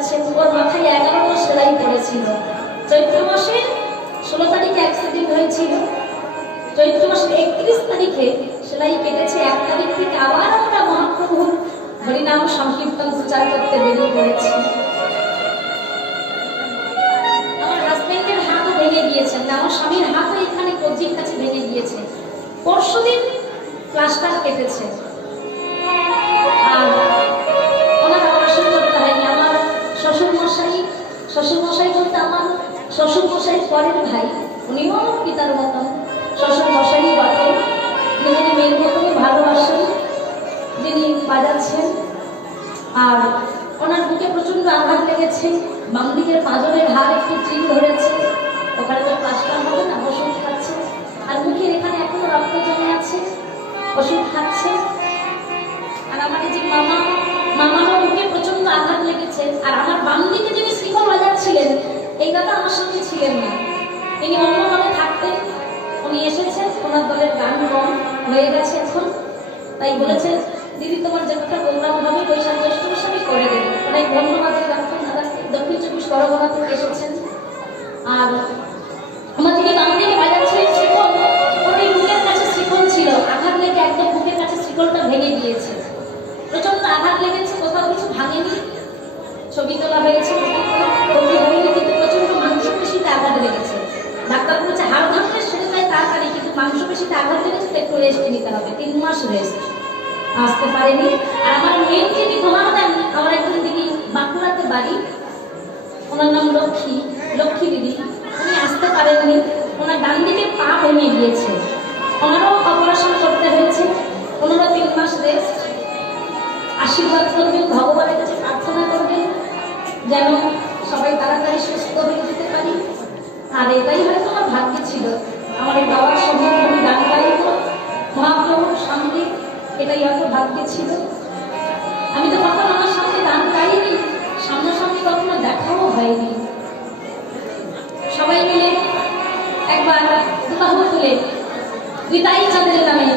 যাচ্ছেন, ওর মাথায় 11টা সেলাই পড়েছিল। চৈত্র মাসের 16 তারিখে অ্যাক্সিডেন্ট হয়েছিল, চৈত্র মাসের 31 তারিখে সেলাই কেটেছে। 1 তারিখ থেকে আবার আমরা মহাপ্রভুর হরিনাম সংকীর্তন প্রচার করতে বেরিয়ে পড়েছি। আমার হাজবেন্ডের হাতও ভেঙে গিয়েছে, আমার স্বামীর হাতও এখানে কবজির কাছে ভেঙে গিয়েছে। পরশুদিন প্লাস্টার কেটেছে। আর ওনার অপারেশন করতে হয়নি। আমার শ্বশুরমশাই বলতে আমার শ্বশুরমশাই পরের ভাই, উনিও আমার পিতার মতন, শ্বশুরমশাই বটে, নিজের মেয়ের মতনই ভালোবাসেন, যিনি বাজাচ্ছেন। আর ওনার বুকে প্রচন্ড আঘাত লেগেছে, বাম দিকের পাঁজরের হাড় একটু চিন ধরেছে, ওখানে তো প্লাস্টার হবে না, ওষুধ খাচ্ছে। আর মুখের এখানে এখনো রক্ত জমে আছে, ওষুধ খাচ্ছে। আর আমার এই যে মামারও মুখে প্রচন্ড আঘাত লেগেছে। আর আমার বাম দিকে যিনি শ্রীফল বাজাচ্ছিলেন, এই দাদা আমার সঙ্গে ছিলেন না, তিনি অন্য দলে থাকতেন। উনি এসেছেন, ওনার দলের গান কম হয়ে গেছে এখন, তাই বলেছে দিদি তোমার যে একটা প্রোগ্রাম হবে বৈশাখ জ্যৈষ্ঠ মাসে করে দেবে। অনেক ধন্যবাদ রাখতেন দাদা, দক্ষিণ 24 পরগনা থেকে এসেছেন। আর আমার যিনি বাম দিকে বাজাচ্ছিলেন শ্রীফল, ওর এই বুকের কাছে শ্রীফল ছিল, আঘাত লেগে একদম বুকের কাছে শ্রীফলটা ভেঙে গিয়েছে। প্রচন্ড আঘাত লেগেছে, কোথাও কিছু ভাঙেনি, ছবি তোলা হয়েছে, কিন্তু প্রচন্ড মাংসপেশিতে আঘাত লেগেছে। ডাক্তার বলেছে হাড় ভাঙলে সেরে যায় তাড়াতাড়ি, কিন্তু মাংসপেশিতে আঘাত লেগেছে, একটু রেস্ট নিতে হবে, 3 মাস রেস্ট। আসতে পারেনি। আর আমার মেন যিনি ধোঁয়া দেন, আমার একজন দিদি বাঁকুড়াতে বাড়ি, ওনার নাম লক্ষ্মী দিদি, উনি আসতে পারেননি। ওনার ডান দিকে পা ভেঙে গিয়েছে, ওনারও অপারেশন করতে হয়েছে, ওনারও 3 মাস রেস্ট। আশীর্বাদ করবেন, ভগবানের কাছে প্রার্থনা করবেন যেন সবাই তাড়াতাড়ি সুস্থ হয়ে যেতে পারি। আর এটাই হয়তো আমার ভাগ্য ছিল, আমার এই বাবার সম্মান আমি দান পাইব মহাপ্রভুর সামনে, এটাই হয়তো ভাগ্য ছিল। আমি তো কখনো আমার সামনে দান পাইনি, সামনাসামনি কখনো দেখাও হয়নি। সবাই মিলে একবার দুবাহু তুলে নিতাই চাঁদের নামে